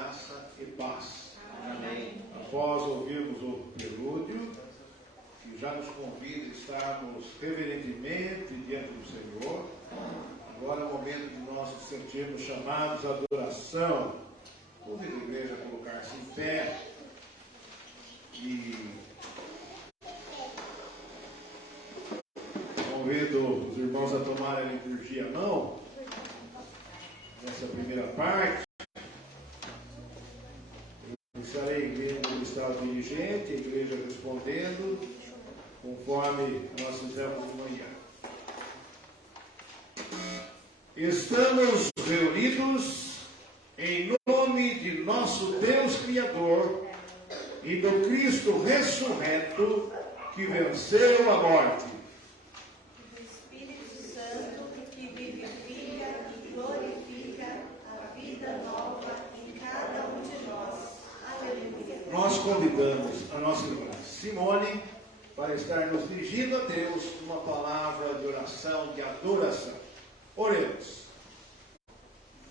graça e paz. Amém. Após ouvirmos o prelúdio, que já nos convida a estarmos reverentemente diante do Senhor, agora é o momento de nós nos sentirmos chamados à adoração. Convido a igreja a colocar-se em pé e convido os irmãos a tomarem a liturgia à mão, nessa primeira parte. Iniciarei a igreja no estado dirigente, a igreja respondendo, conforme nós fizemos de manhã. Estamos reunidos em nome de nosso Deus Criador e do Cristo ressurreto que venceu a morte. Do Espírito Santo que vivifica e glorifica a vida nova em cada um de nós. Aleluia. Nós convidamos a nossa irmã Simone para estar nos dirigindo a Deus uma palavra de oração, de adoração. Oremos.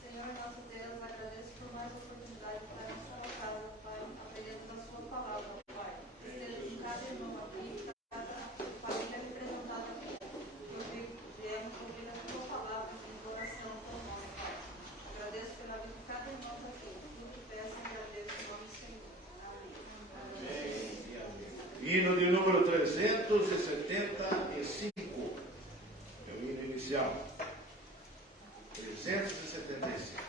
Senhor nosso Deus, agradeço por mais oportunidade de estar na sua casa, Pai, aprendendo da sua palavra, Pai. Esteja com cada irmão aqui, cada família representada aqui. Viemos ouvir a tua palavra de oração com nós, Pai. Agradeço pela vida de cada irmão aqui. Tudo que peço e agradeço em nome do Senhor. Amém. Hino de número 375. É o hino inicial. 375.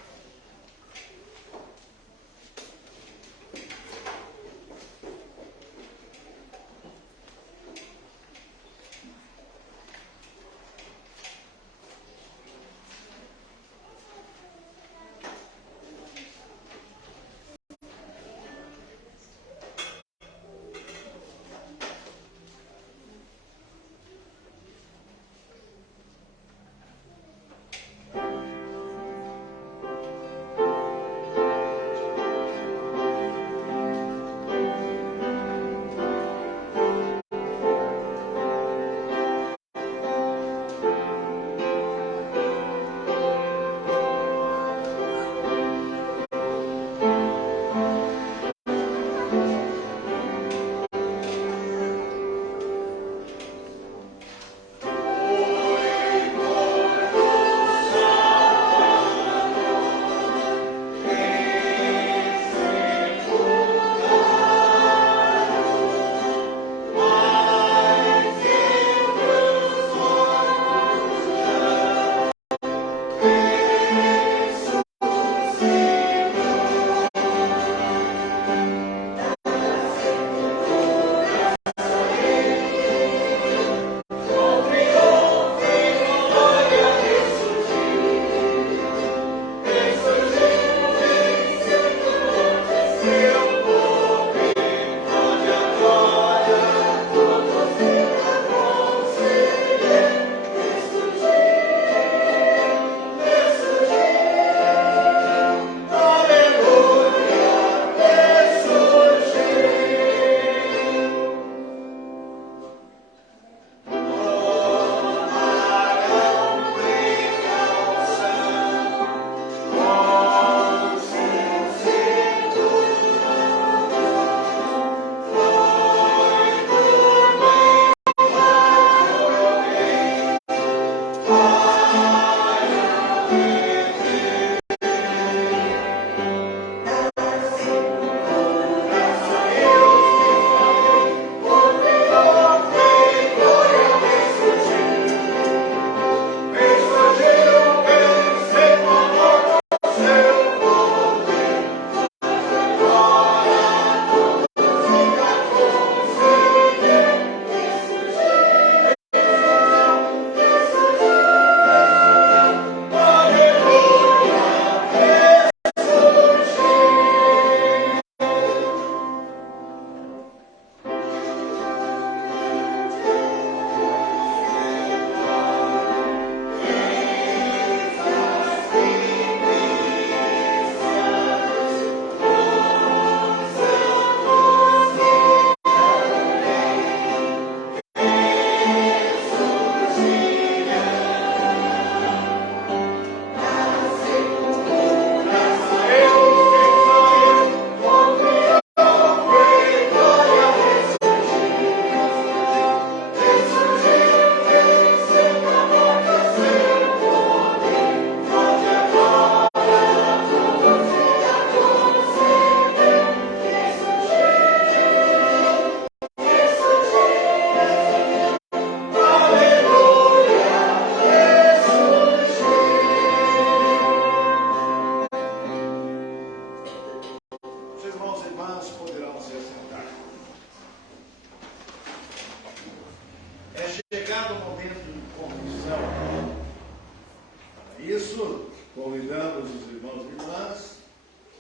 irmãos e irmãs,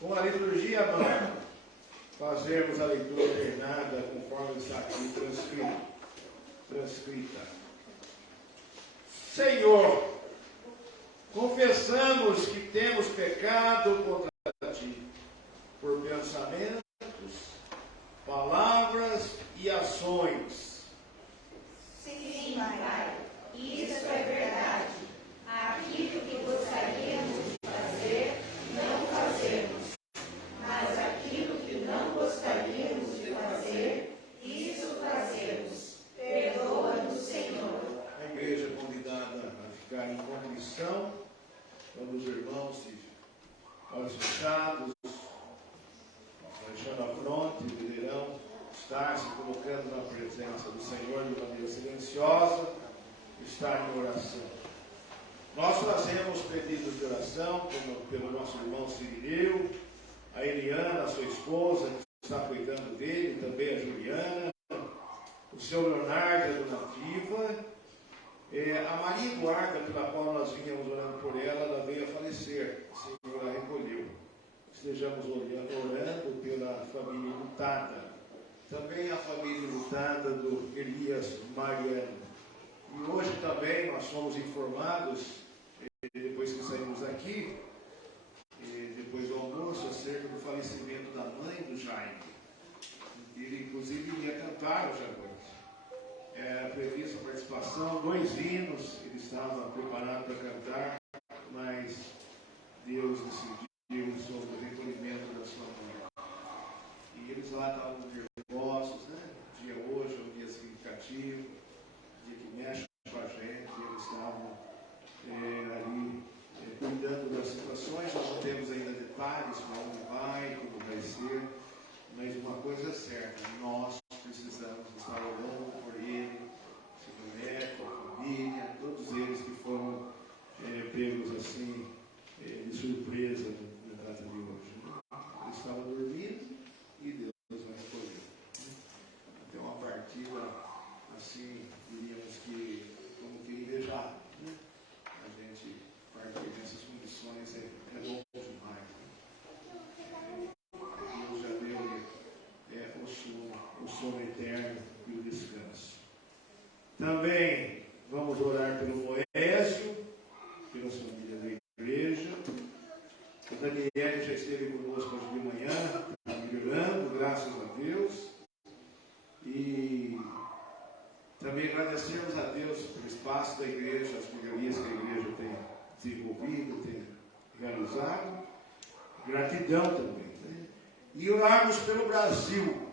com a liturgia à mão, fazermos a leitura alternada conforme está aqui transcrita. Senhor, confessamos que temos pecado contra Ti, por pensamentos, palavras e ações. Sim, Pai, isso é verdade. Aquilo que gostaríamos de fazer, não fazemos. Mas aquilo que não gostaríamos de fazer, isso fazemos. Perdoa-nos, Senhor. A igreja é convidada a ficar em contrição, quando os irmãos de olhos fechados, baixando a fronte, deverão estar se colocando na presença do Senhor de maneira silenciosa, estar em oração. Nós fazemos pedidos de oração pelo nosso irmão Cirineu, a Eliana, sua esposa, que está cuidando dele, também a Juliana, o seu Leonardo, a dona Viva, a Maria Eduarda, pela qual nós vínhamos orando por ela veio a falecer, o Senhor a recolheu. Estejamos orando pela família lutada, também a família lutada do Elias Mariano. E hoje também nós fomos informados, depois que saímos aqui, depois do almoço, acerca do falecimento da mãe do Jaime. Ele, inclusive, ia cantar hoje à noite. Era prevista a participação, 2 hinos, ele estava preparado para cantar, mas Deus decidiu sobre o recolhimento da sua mãe. E eles lá estavam nervosos, né? O dia hoje é um dia significativo, dia que mexe com a gente, eles estavam ali cuidando das situações. Nós não temos ainda detalhes para onde vai, como vai ser, mas uma coisa é certa, nós precisamos estar orando por ele, seu neto, a família, todos eles que foram pegos assim de surpresa na data de hoje. Ele estava dormindo e Deus vai recolher. Até uma partida assim, diríamos que como que invejado, né? A gente partir nessas condições é bom demais. Deus já deu o sono eterno e o descanso. Também vamos orar pelo Moésio, pela família da igreja. O Daniel já esteve conosco hoje de manhã, está melhorando, graças a Deus. E também agradecemos a Deus pelo espaço da igreja, as melhorias que a igreja tem desenvolvido, tem realizado. Gratidão também. Né? E orarmos pelo Brasil,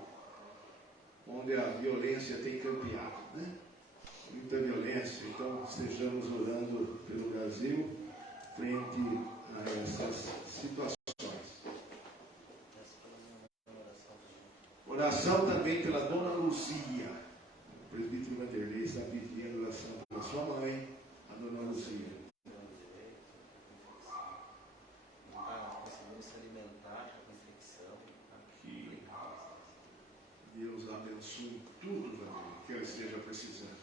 onde a violência tem campeado. Né? Muita violência. Então, estejamos orando pelo Brasil frente a essas situações. Oração também pela Dona Luzia. O presbítero Vanderlei está pedindo oração pela sua mãe, a Dona Luzia. Que Deus abençoe tudo, Vanderlei, que ela esteja precisando.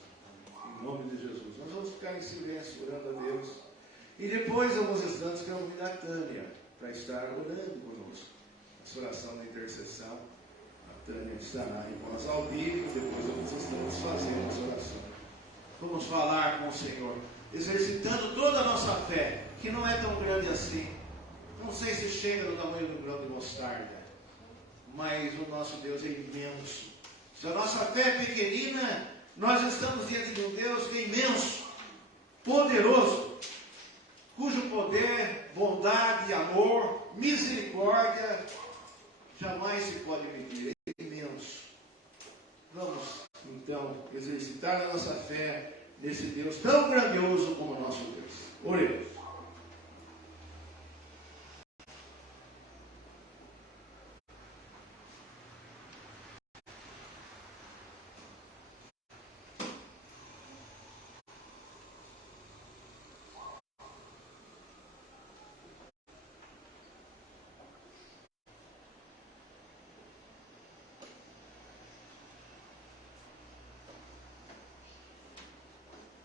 Em nome de Jesus. Nós vamos ficar em silêncio, orando a Deus. E depois, alguns instantes, quero convidar a Tânia para estar orando conosco. Essa oração da intercessão. A Tânia estará em voz ao vivo. Depois, alguns instantes, fazendo essa oração. Vamos falar com o Senhor, exercitando toda a nossa fé, que não é tão grande assim. Não sei se chega do tamanho do grão de mostarda, mas o nosso Deus é imenso. Se a nossa fé é pequenina, nós estamos diante de um Deus que é imenso, poderoso, cujo poder, bondade, amor, misericórdia jamais se pode medir. É imenso. Vamos então exercitar a nossa fé nesse Deus tão grandioso como o nosso Deus. Oremos.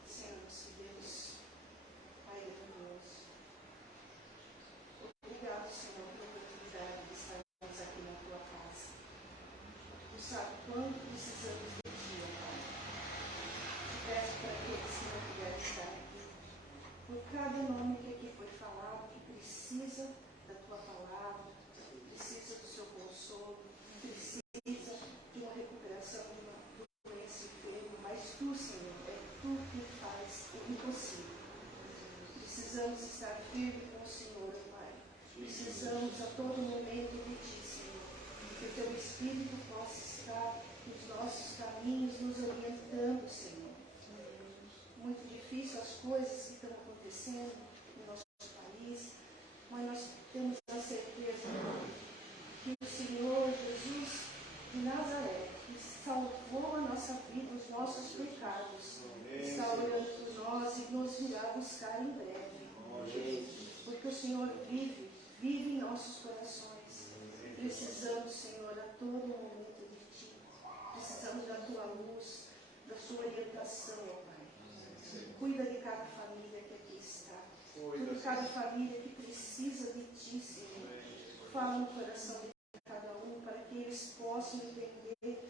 Senhor, nosso Deus, Pai precisamos a todo momento de Ti, Senhor. Que o Teu Espírito possa estar nos nossos caminhos, nos orientando, Senhor. Muito difícil as coisas que estão acontecendo no nosso país, mas nós temos a certeza que o Senhor Jesus de Nazaré, que salvou a nossa vida, os nossos pecados, está olhando por nós e nos virá buscar em breve. Porque o Senhor vive em nossos corações. Precisamos, Senhor, a todo momento de Ti. Precisamos da Tua luz, da Sua orientação, ó Pai. Cuida de cada família que aqui está. Cuida de cada família que precisa de Ti, Senhor. Fala no coração de cada um para que eles possam entender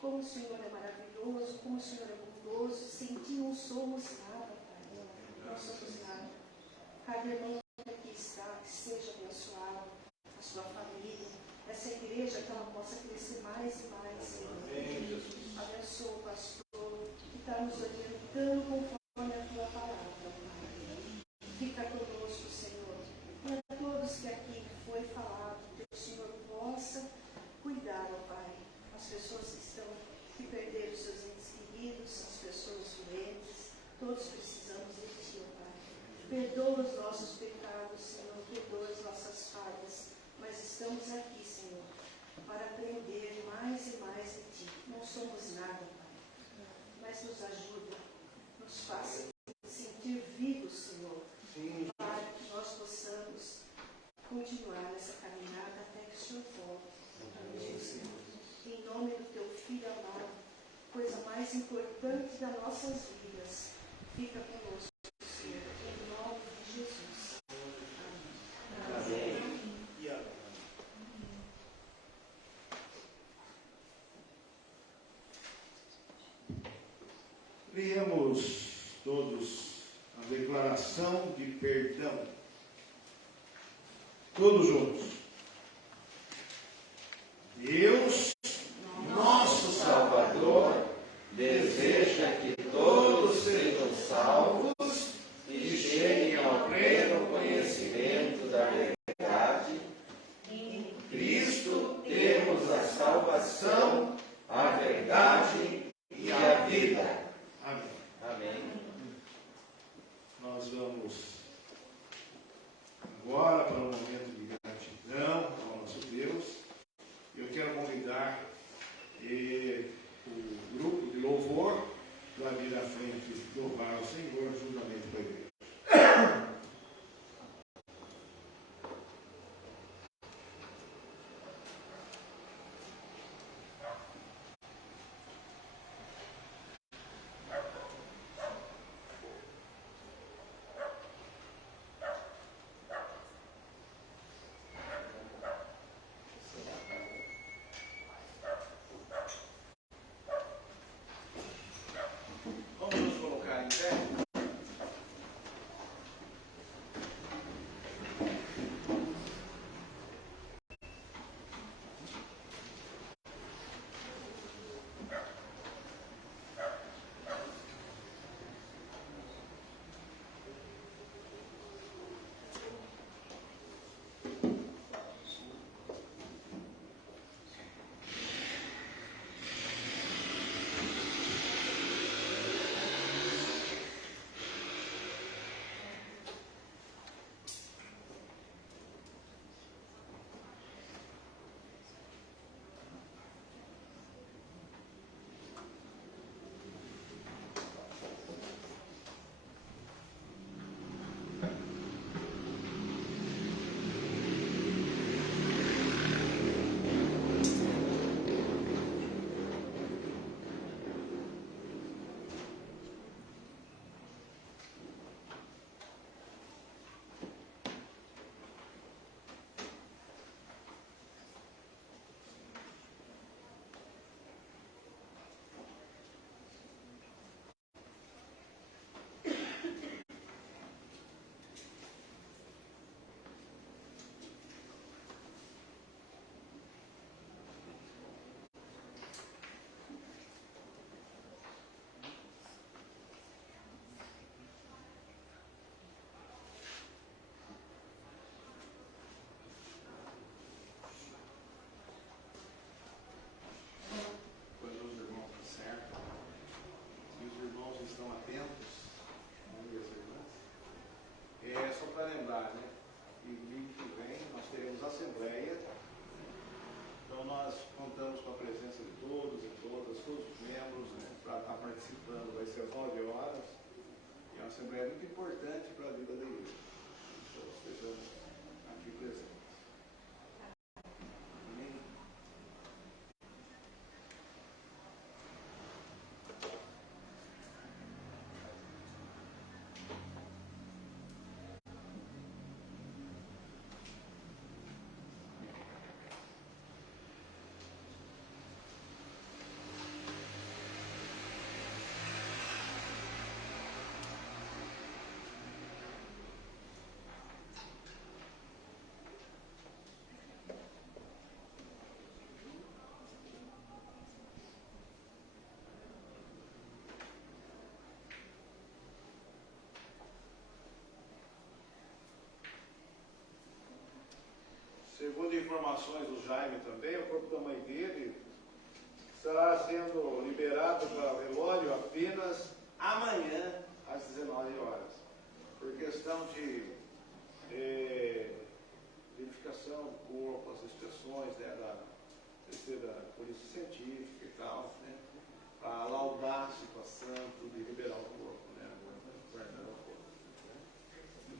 como o Senhor é maravilhoso, como o Senhor é bondoso. Sem Ti não somos nada, Pai. Não somos nada. Cada irmão que aqui está, que seja abençoado, a sua família, essa igreja, que ela possa crescer mais e mais, Senhor. Abençoa o pastor que está nos orientando conforme a Tua palavra, Pai. Fica conosco, Senhor. E a todos que aqui foi falado, que o Senhor possa cuidar, ó Pai. As pessoas que perderam seus entes queridos, as pessoas doentes, todos precisamos de Ti, ó Pai. Perdoa os nossos pecados, Senhor, perdoa as nossas falhas, mas estamos aqui, Senhor, para aprender mais e mais de Ti. Não somos nada, Pai, mas nos ajuda, nos faça sentir vivos, Senhor, para que nós possamos continuar nessa caminhada até que o Senhor volte. Amém, Senhor. Em nome do Teu Filho amado, coisa mais importante das nossas vidas, fica conosco, Senhor, em nome de Jesus. Amém. Amém. Leamos todos a declaração de perdão. Todos juntos. Deus, nosso Salvador, deseja que todos sejam salvos e cheguem ao pleno conhecimento da verdade. Em Cristo temos a salvação, a verdade e a vida. Amém. Amém. Nós vamos agora para um momento de gratidão ao nosso Deus. Eu quero convidar o grupo de louvor para vir à frente louvar ao Senhor juntamente com a igreja. Então nós contamos com a presença de todos e todas, todos os membros, né, para estar participando. Vai ser às 9 horas. E é uma assembleia muito importante para a vida da igreja. Então estejamos aqui presentes. Amém. Segundo informações do Jaime também, o corpo da mãe dele estará sendo liberado para o velório apenas amanhã, às 19 horas. Por questão de verificação do corpo, as inspeções, né, da polícia científica e tal, né, para laudar a situação, tudo, e liberar o corpo, né, guardar o corpo.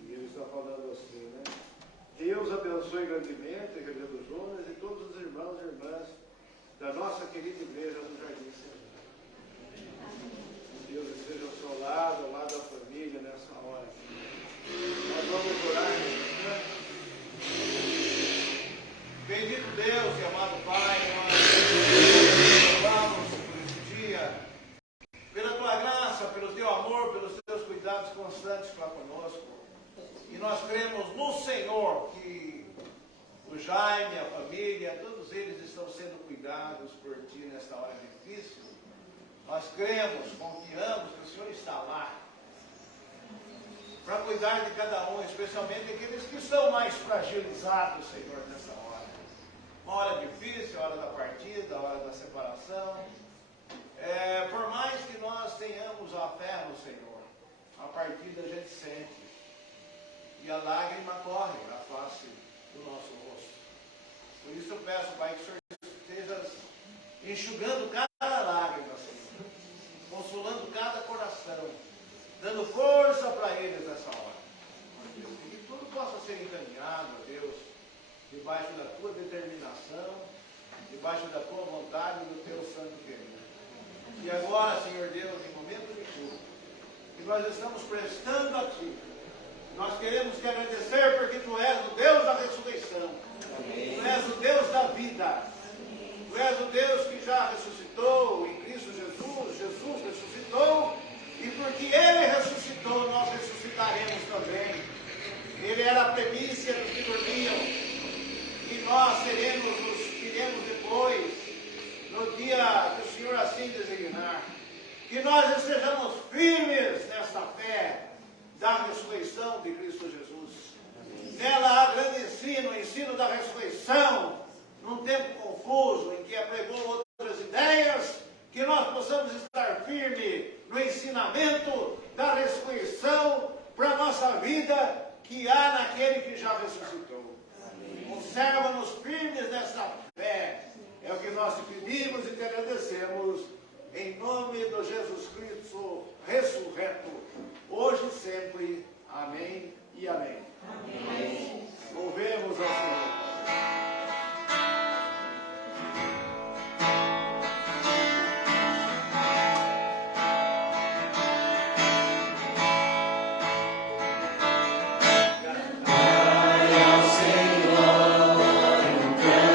E ele está falando assim, né? Deus abençoe grandemente a igreja do Jonas e todos os irmãos e irmãs da nossa querida igreja do Jardim Serrano. Deus esteja ao seu lado, ao lado da família nessa hora. Nós vamos orar. Bendito Deus e amado Pai, nós louvamos por esse dia, pela tua graça, pelo teu amor, pelos teus cuidados constantes para conosco. E nós cremos no Senhor que o Jaime, a família, todos eles estão sendo cuidados por ti nesta hora difícil. Nós cremos, confiamos que o Senhor está lá para cuidar de cada um, especialmente aqueles que estão mais fragilizados, Senhor, nessa hora. Uma hora difícil, a hora da partida, a hora da separação. Por mais que nós tenhamos a fé no Senhor, a partida a gente sente. E a lágrima corre na face do nosso rosto. Por isso eu peço, Pai, que o Senhor esteja enxugando cada lágrima, Senhor, consolando cada coração, dando força para eles nessa hora. E que tudo possa ser encaminhado, Deus, debaixo da tua determinação, debaixo da tua vontade e do teu santo querer. E agora, Senhor Deus, em momento de culto, que nós estamos prestando a Ti, nós queremos te agradecer porque Tu és o Deus da ressurreição. Tu és o Deus da vida. Tu és o Deus que já ressuscitou em Cristo Jesus. Jesus ressuscitou. E porque Ele ressuscitou, nós ressuscitaremos também. Ele era a primícia dos que dormiam. E nós seremos os que iremos depois, no dia que o Senhor assim designar. Que nós estejamos firmes nesta fé da ressurreição de Cristo Jesus. Nela há grande ensino, o ensino da ressurreição, num tempo confuso, em que apregou outras ideias, que nós possamos estar firmes no ensinamento da ressurreição para a nossa vida, que há naquele que já ressuscitou. Conserva-nos firmes nessa fé, é o que nós te pedimos e te agradecemos, em nome de Jesus Cristo ressurreto, hoje e sempre. Amém e amém. Amém. Louvemos ao Senhor. Cantai ao Senhor um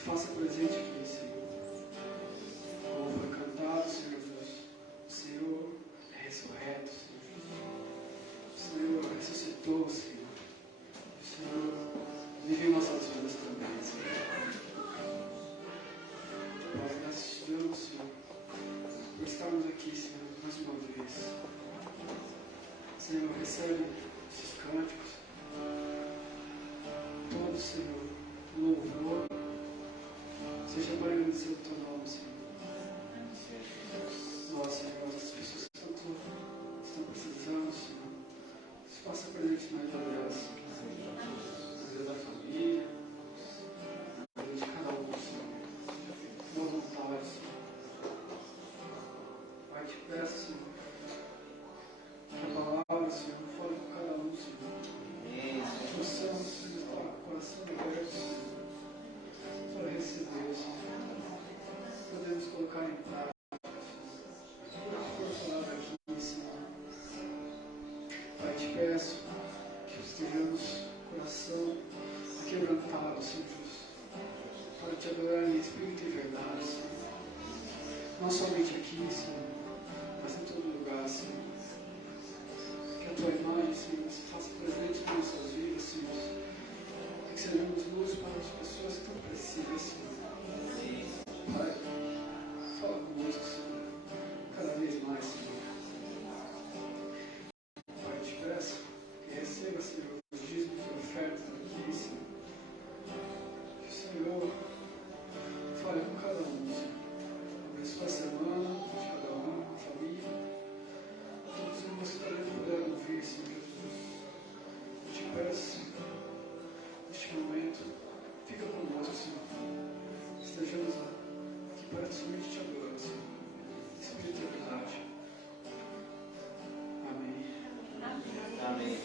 Se faça presente aqui, Senhor. Como foi cantado, Senhor Jesus. O Senhor é ressurreto, Senhor Jesus. O Senhor ressuscitou, Senhor. O Senhor vive em nossas vidas também, Senhor. Pai, nós te damos, Senhor, por estarmos aqui, Senhor, mais uma vez. Senhor, recebe esses cânticos. Todo, Senhor, louvor. Seja para agradecer o teu nome, Senhor. Nós, Senhor, as pessoas que estão precisando, Senhor, se faça presente na vida delas, na vida da família, na vida de cada um, Senhor. Boa vontade, Senhor. Pai, te peço, Senhor, que a palavra, Senhor, fale com cada um, Senhor. Possamos, Senhor, estar com o coração aberto, Senhor, para receber, Senhor. Podemos colocar em prática. Pai, te peço que estejamos com o coração quebrantado, Senhor Jesus, para te adorar em espírito e verdade, Senhor. Não somente aqui, Senhor, mas em todo lugar, Senhor. Que a tua imagem, Senhor, se faça presente em nossas vidas, Senhor. E que sejamos luz para as pessoas que estão precisas, Senhor. Pai, fala conosco, Senhor, cada vez mais, Senhor. Pai, te peço que receba, Senhor, o dízimo que oferta aqui, Senhor. Que o Senhor fale com cada um, Senhor. Abençoa a semana de cada um, a família. Todos os irmãos que também puderam ouvir, Senhor Jesus. Eu te peço, Senhor, neste momento, fica conosco, Senhor. Estejamos aqui para somente te adorar, Senhor. Espírito e verdade. Amém. Amém.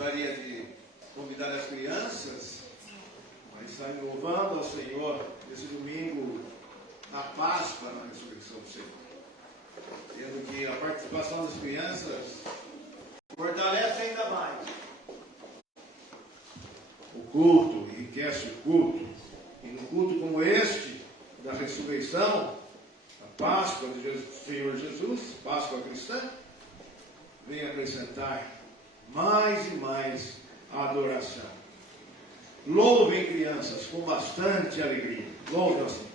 Gostaria de convidar as crianças a estarem louvando ao Senhor esse domingo na Páscoa, na ressurreição do Senhor. Tendo que a participação das crianças fortalece ainda mais o culto, enriquece o culto. E no culto como este, da ressurreição, a Páscoa do Senhor Jesus, Páscoa cristã, vem acrescentar mais e mais a adoração. Louvem, crianças, com bastante alegria. Louvem assim.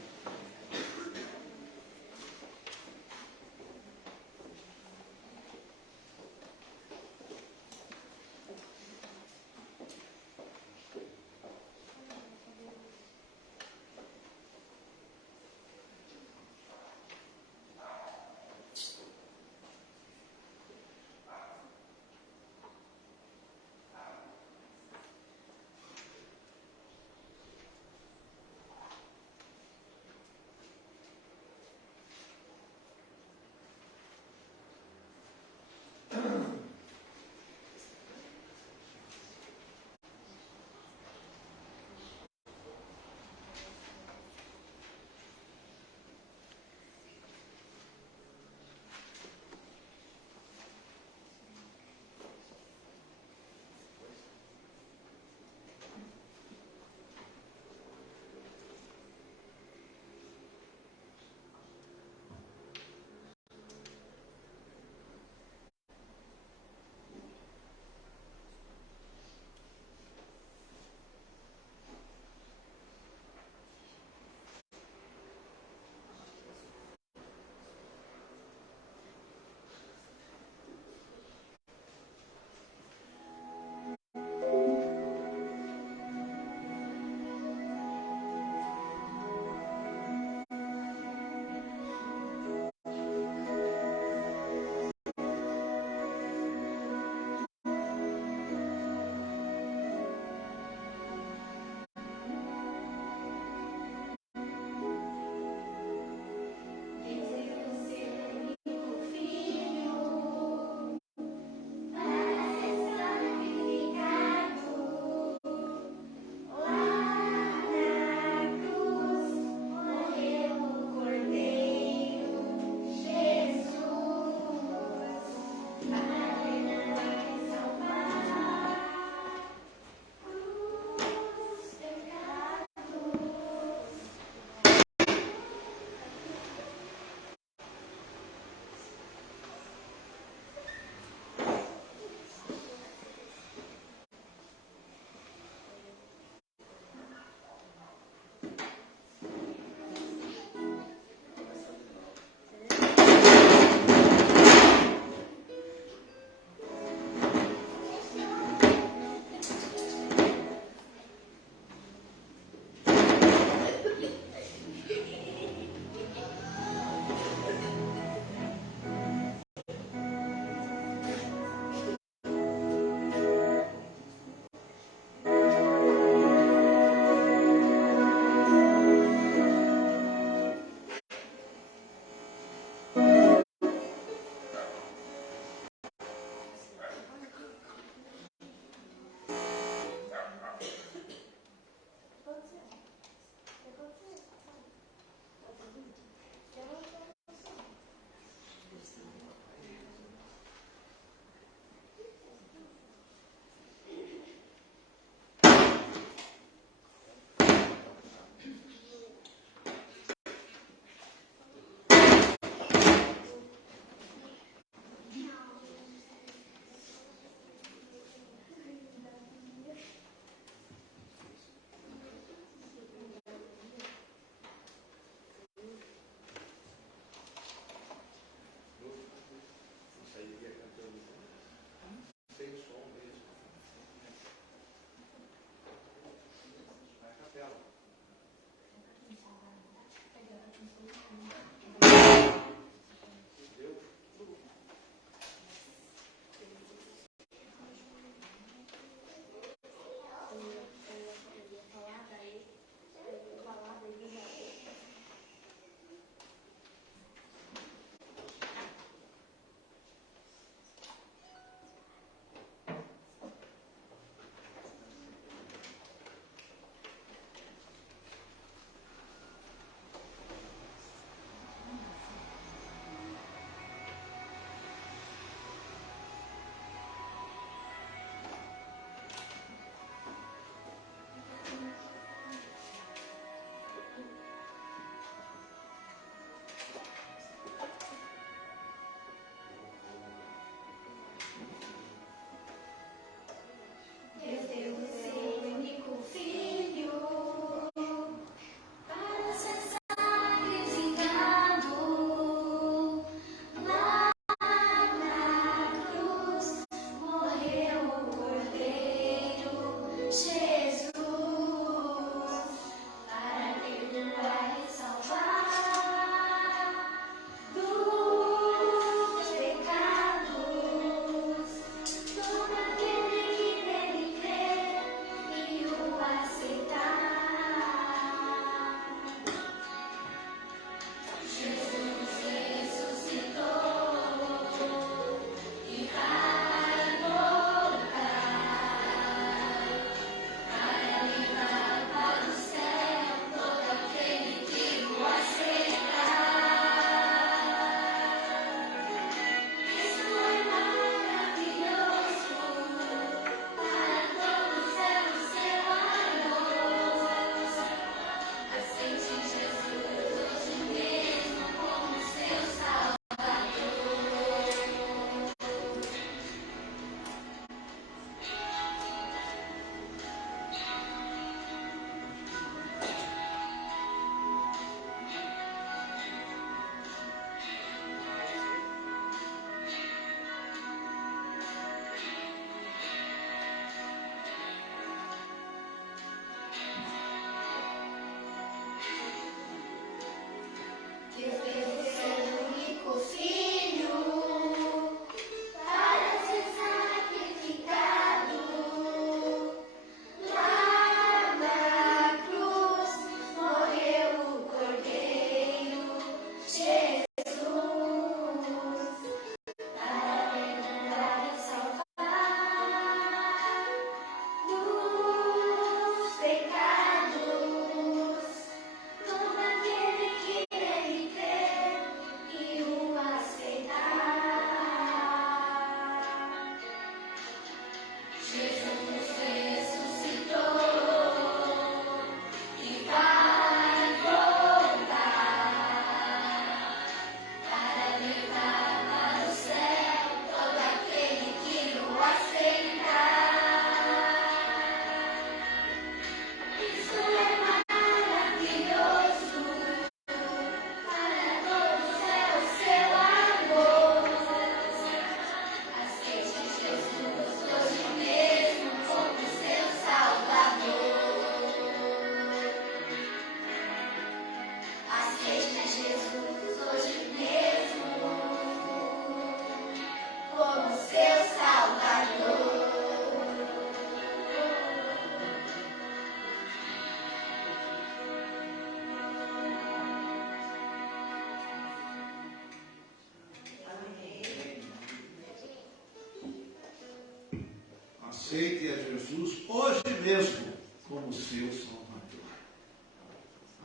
aceite a Jesus hoje mesmo como seu Salvador.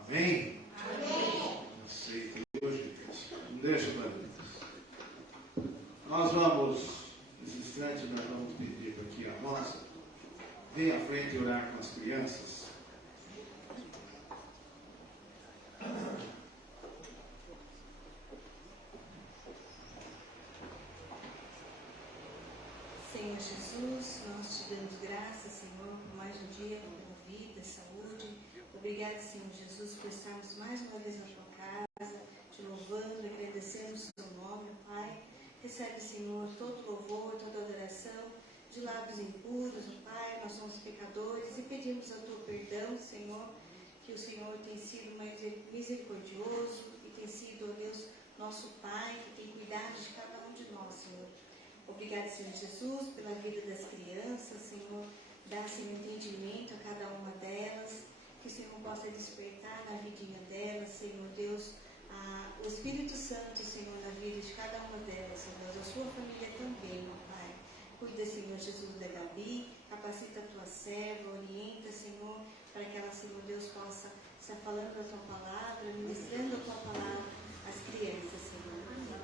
Amém? Amém. Aceite hoje, Deus. Não deixa para Deus. Nós vamos, nesse instante, nós vamos pedir para que a Rosa venha à frente orar com as crianças. Senhor Jesus, nós te damos graças, Senhor, por mais um dia com vida, saúde. Obrigada, Senhor Jesus, por estarmos mais uma vez na tua casa, te louvando, agradecendo o seu nome, Pai. Recebe, Senhor, todo louvor, toda adoração, de lábios impuros, Pai. Nós somos pecadores e pedimos a tua perdão, Senhor, que o Senhor tem sido mais misericordioso e tem sido, ó Deus, nosso Pai, que tem cuidado de cada um de nós, Senhor. Obrigada, Senhor Jesus, pela vida das crianças, Senhor. Dá, Senhor, entendimento a cada uma delas. Que o Senhor possa despertar na vidinha delas, Senhor Deus, o Espírito Santo, Senhor, na vida de cada uma delas, Senhor Deus, a sua família também, meu Pai. Cuida, Senhor Jesus, da Gabi, capacita a tua serva, orienta, Senhor, para que ela, Senhor Deus, possa estar falando a tua palavra, ministrando a tua palavra às crianças, Senhor.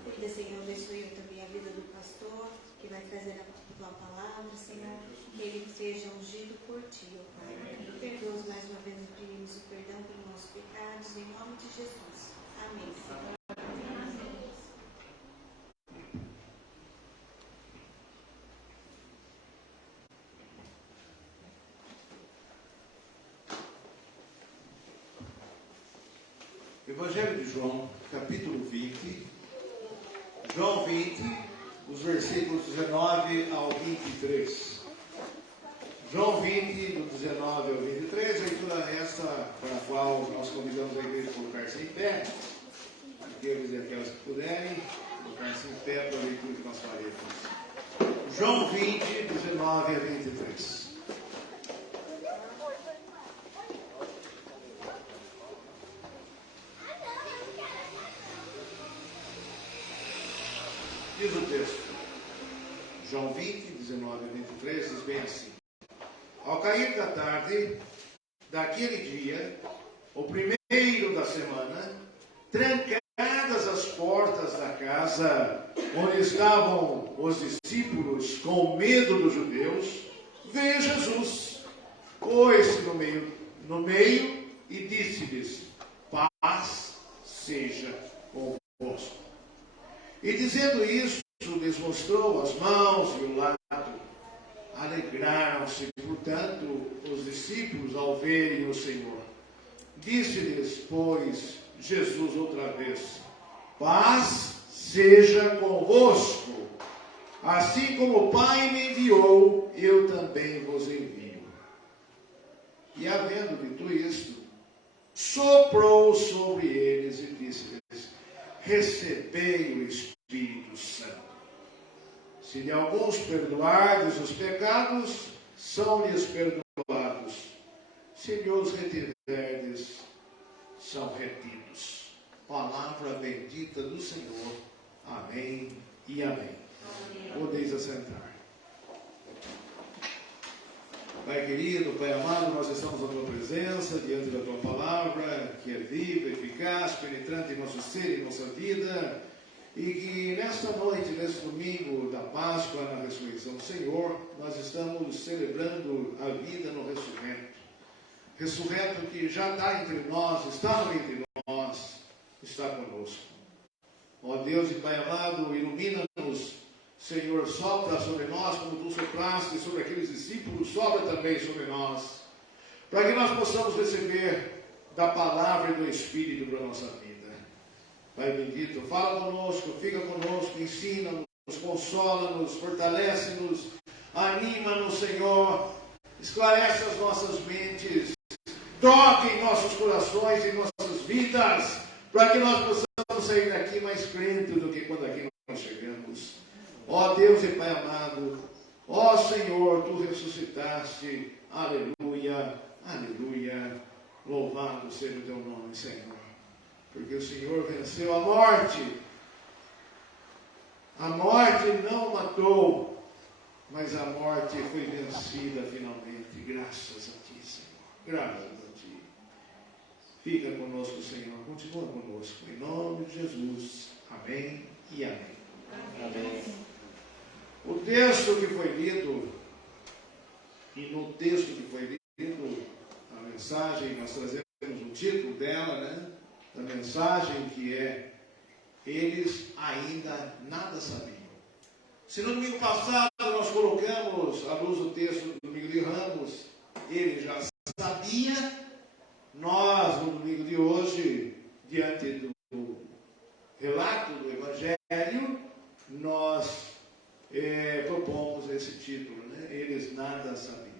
Cuida, Senhor, abençoe também a vida do pastor, que vai trazer a tua palavra, Senhor, que ele seja ungido por ti, ó Pai. Perdoa-os mais uma vez, pedimos o perdão pelos nossos pecados, em nome de Jesus. Amém, Senhor. Evangelho de João, capítulo 20. João 20, os versículos 19 ao 23. João 20, do 19 ao 23, leitura esta para a qual nós convidamos a igreja a colocar-se em pé. Aqueles e aquelas que puderem, colocar-se em pé para a leitura que nós faremos. João 20, 19 a 23. Diz o texto, João 20, 19 a 23, diz bem assim: Ao cair da tarde daquele dia, o primeiro da semana, trancadas as portas da casa onde estavam os discípulos com medo dos judeus, veio Jesus, pôs-se no meio e disse-lhes: Paz seja convosco. E dizendo isso, lhes mostrou as mãos e o lado. Alegraram-se, portanto, os discípulos ao verem o Senhor. Disse-lhes, pois, Jesus outra vez: Paz seja convosco. Assim como o Pai me enviou, eu também vos envio. E havendo dito isto, soprou sobre eles e disse-lhes: Recebei o Espírito Santo. Se de alguns perdoardes os pecados, são-lhes perdoados. Se lhe os retiverdes, são retidos. Palavra bendita do Senhor. Amém e amém. Podeis assentar. Pai querido, Pai amado, nós estamos na Tua presença, diante da Tua palavra, que é viva, eficaz, penetrante em nosso ser e nossa vida, e que nesta noite, neste domingo da Páscoa, na ressurreição do Senhor, nós estamos celebrando a vida no ressurreto. Ressurreto que já está entre nós, está entre nós, está conosco. Ó Deus e Pai amado, ilumina-nos, Senhor, sopra sobre nós, como Tu sopraste sobre aqueles discípulos, sopra também sobre nós, para que nós possamos receber da palavra e do Espírito para a nossa vida. Pai bendito, fala conosco, fica conosco, ensina-nos, consola-nos, fortalece-nos, anima-nos, Senhor, esclarece as nossas mentes, toque em nossos corações e nossas vidas, para que nós possamos sair daqui mais crentes do que quando aqui nós chegamos. Ó Deus e Pai amado, ó Senhor, Tu ressuscitaste, aleluia, aleluia, louvado seja o Teu nome, Senhor, porque o Senhor venceu a morte não matou, mas a morte foi vencida finalmente. Graças a Ti, Senhor. Graças a Ti. Fica conosco, Senhor. Continua conosco. Em nome de Jesus. Amém e amém. Amém. O texto que foi lido, e no texto que foi lido, a mensagem, nós trazemos o título dela, né? Da mensagem que é: eles ainda nada sabiam. Se no domingo passado nós colocamos à luz do texto do domingo de Ramos, ele já sabia, nós no domingo de hoje, diante do relato do Evangelho, nós propomos esse título, né? Eles nada sabiam.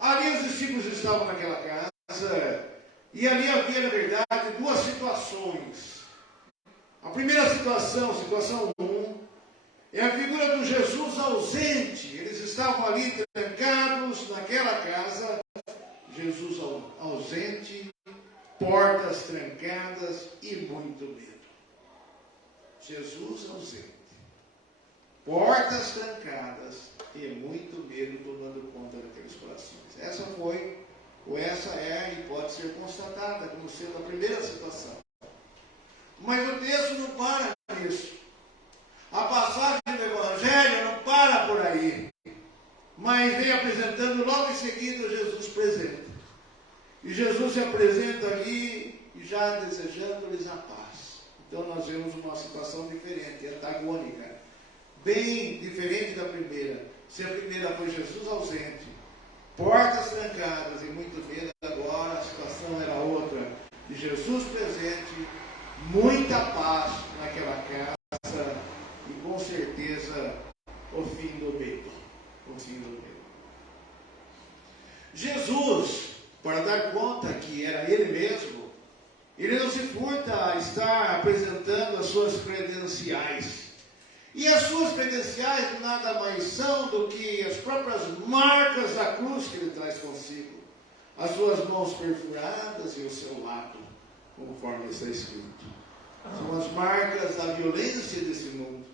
Ali os discípulos estavam naquela casa, e ali havia, na verdade, duas situações. A primeira situação, situação 1, é a figura do Jesus ausente. Eles estavam ali trancados naquela casa, Jesus ausente, portas trancadas e muito medo. Jesus ausente, portas trancadas e muito medo tomando conta daqueles corações. Essa foi, ou essa é, e pode ser constatada como sendo a primeira situação. Mas o texto não para nisso. A passagem do Evangelho não para por aí, mas vem apresentando logo em seguida Jesus presente. E Jesus se apresenta ali, já desejando-lhes a paz. Então nós vemos uma situação diferente, antagônica, bem diferente da primeira. Se a primeira foi Jesus ausente, portas trancadas e muito medo, agora a situação era outra. De Jesus presente, muita paz naquela casa e com certeza o fim do medo. O fim do medo. Jesus, para dar conta que era Ele mesmo, Ele não se furta a estar apresentando as suas credenciais. E as suas credenciais nada mais são do que as próprias marcas da cruz que Ele traz consigo. As suas mãos perfuradas e o seu lado, conforme está escrito. São as marcas da violência desse mundo.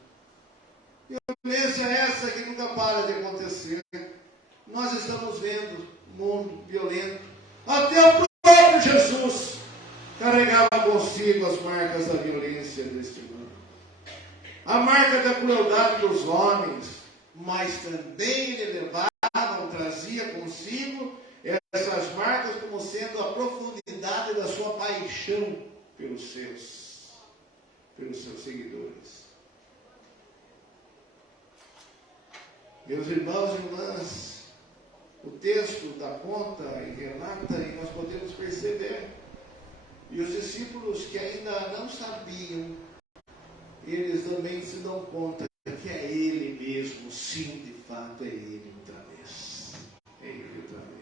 Violência essa que nunca para de acontecer. Nós estamos vendo um mundo violento. Até o próprio Jesus carregava consigo as marcas da violência deste mundo. A marca da crueldade dos homens, mas também ele levava, trazia consigo essas marcas como sendo a profundidade da sua paixão pelos seus seguidores. Meus irmãos e irmãs, o texto dá conta e relata, e nós podemos perceber, e os discípulos que ainda não sabiam, eles também se dão conta que é Ele mesmo, sim, de fato é Ele outra vez. É Ele outra vez.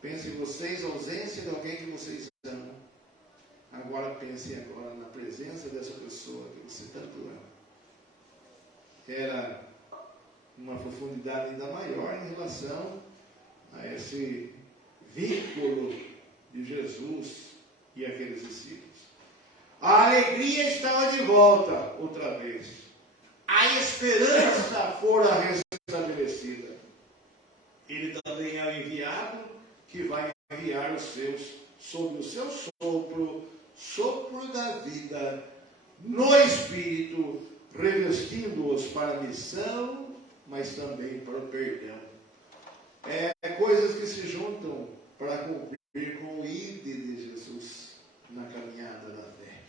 Pensem vocês, a ausência de alguém que vocês amam. Agora pensem agora na presença dessa pessoa que você tanto ama. Era uma profundidade ainda maior em relação a esse vínculo de Jesus e aqueles discípulos. A alegria estava de volta outra vez. A esperança fora restabelecida. Ele também é o enviado que vai enviar os seus sob o seu sopro da vida, no Espírito, revestindo-os para a missão, mas também para o perdão. Coisas que se juntam para cumprir com o ide de Jesus na caminhada da fé.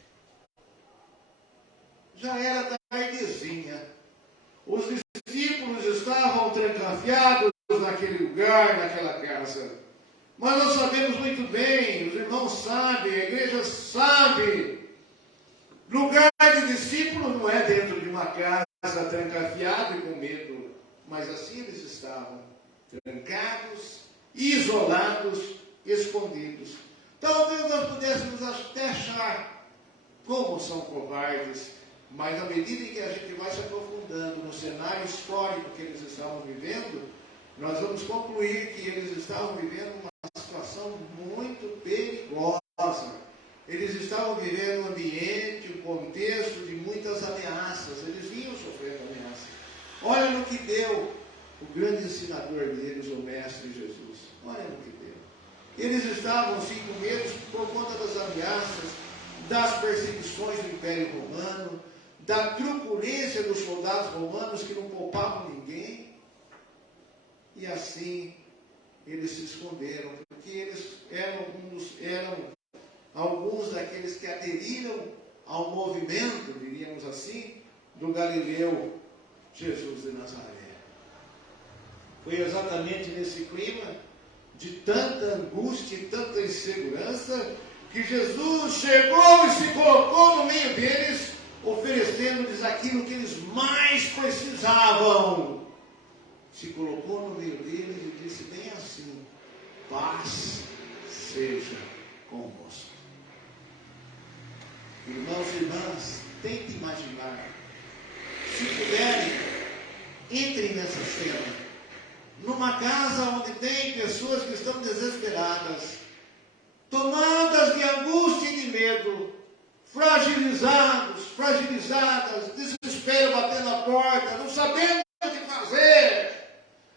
Já era tardezinha. Os discípulos estavam trancafiados naquele lugar, naquela casa. Mas nós sabemos muito bem, os irmãos sabem, a igreja sabe. Lugar de discípulo não é dentro de uma casa trancafiado e com medo. Mas assim eles estavam, trancados, isolados, escondidos. Talvez nós pudéssemos até achar como são covardes, mas à medida em que a gente vai se aprofundando no cenário histórico que eles estavam vivendo, nós vamos concluir que eles estavam vivendo uma situação muito perigosa. Eles estavam vivendo um ambiente, um contexto de muitas ameaças. Eles vinham sofrendo ameaças. Olha no que deu o grande ensinador deles, o Mestre Jesus. Olha no que deu. Eles estavam sim com medo por conta das ameaças, das perseguições do Império Romano, da truculência dos soldados romanos que não poupavam ninguém. E assim eles se esconderam, porque eles eram alguns daqueles que aderiram ao movimento, diríamos assim, do Galileu Jesus de Nazaré. Foi exatamente nesse clima de tanta angústia e tanta insegurança que Jesus chegou e se colocou no meio deles, oferecendo-lhes aquilo que eles mais precisavam. Se colocou no meio deles e disse bem assim: paz seja convosco. Irmãos e irmãs, tente imaginar, se puderem, entrem nessa cena, numa casa onde tem pessoas que estão desesperadas, tomadas de angústia e de medo, fragilizadas, desespero batendo a porta, não sabendo o que fazer.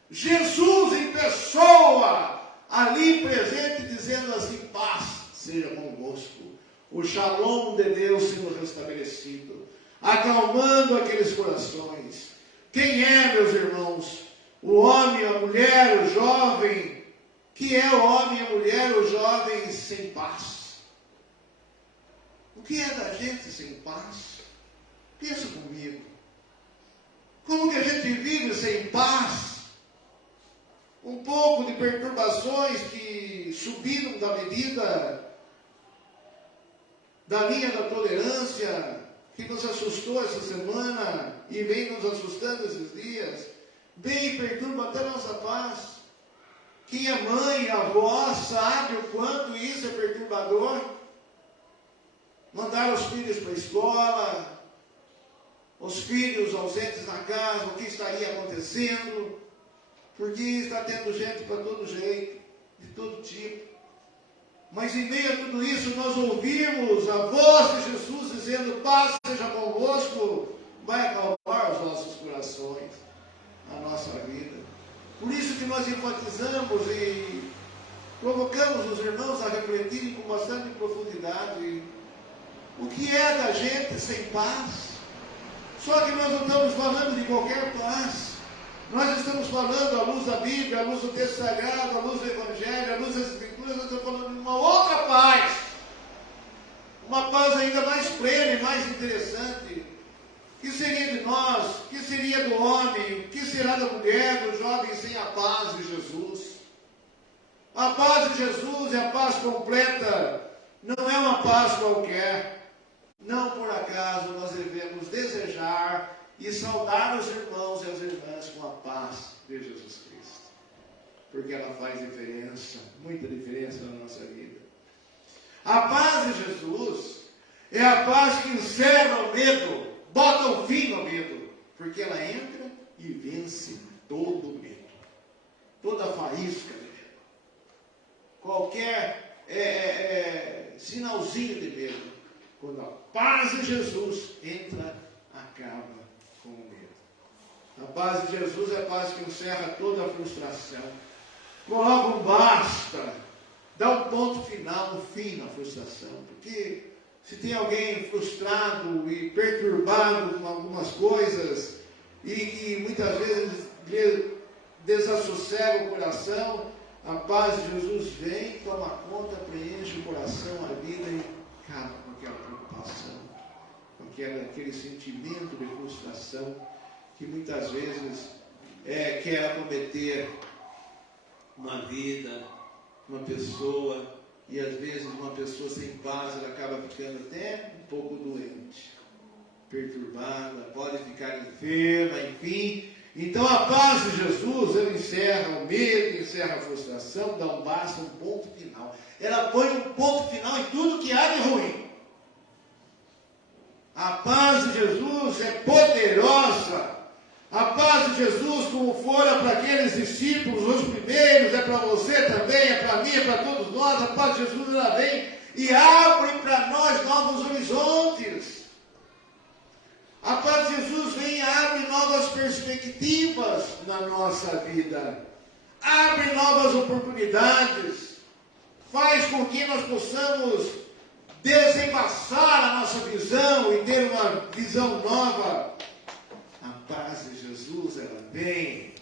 Jesus em pessoa, ali presente, dizendo assim: paz seja convosco. O shalom de Deus sendo restabelecido, acalmando aqueles corações. Quem é, meus irmãos? O homem, a mulher, o jovem, que é o homem, a mulher, o jovem sem paz. O que é da gente sem paz? Pensa comigo. Como que a gente vive sem paz? Um pouco de perturbações que subiram da medida da linha da tolerância, que nos assustou essa semana e vem nos assustando esses dias, vem e perturba até a nossa paz. Quem é mãe, avó, sabe o quanto isso é perturbador. Mandar os filhos para a escola, os filhos ausentes na casa, o que estaria acontecendo, porque está tendo gente para todo jeito, de todo tipo. Mas em meio a tudo isso, nós ouvimos a voz de Jesus dizendo: paz seja convosco, vai acalmar os nossos corações, a nossa vida. Por isso que nós enfatizamos e provocamos os irmãos a refletirem com bastante profundidade o que é da gente sem paz. Só que nós não estamos falando de qualquer paz. Nós estamos falando à luz da Bíblia, à luz do texto sagrado, à luz do Evangelho, à luz das Escrituras. Nós estamos falando de uma outra paz. Uma paz ainda mais plena e mais interessante. Que seria de nós? Que seria do homem? Que será da mulher, do jovem sem a paz de Jesus? A paz de Jesus é a paz completa. Não é uma paz qualquer. Não por acaso nós devemos desejar e saudar os irmãos e as irmãs com a paz de Jesus Cristo. Porque ela faz diferença, muita diferença na nossa vida. A paz de Jesus é a paz que encerra o medo, bota um fim no medo, porque ela entra e vence todo o medo, toda a faísca de medo, qualquer sinalzinho de medo. Quando a paz de Jesus entra, acaba com o medo. A paz de Jesus é a paz que encerra toda a frustração, coloca um basta, dá um ponto final, um fim na frustração. Porque se tem alguém frustrado e perturbado com algumas coisas e que muitas vezes desassossega o coração, a paz de Jesus vem, toma conta, preenche o coração, a vida e acaba com aquela preocupação, com aquele sentimento de frustração que muitas vezes quer acometer uma vida, uma pessoa, e às vezes uma pessoa sem paz, ela acaba ficando até um pouco doente, perturbada, pode ficar enferma, enfim. Então a paz de Jesus, ela encerra o medo, encerra a frustração, dá um basta, um ponto final. Ela põe um ponto final em tudo que há de ruim. A paz de Jesus é poderosa. A paz de Jesus, como fora para aqueles discípulos, os primeiros, é para você também, é para mim, é para todos nós. A paz de Jesus, ela vem e abre para nós novos horizontes. A paz de Jesus vem e abre novas perspectivas. perspectivas na nossa vida, abre novas oportunidades, faz com que nós possamos desembaçar a nossa visão e ter uma visão nova. A paz de Jesus, ela vem.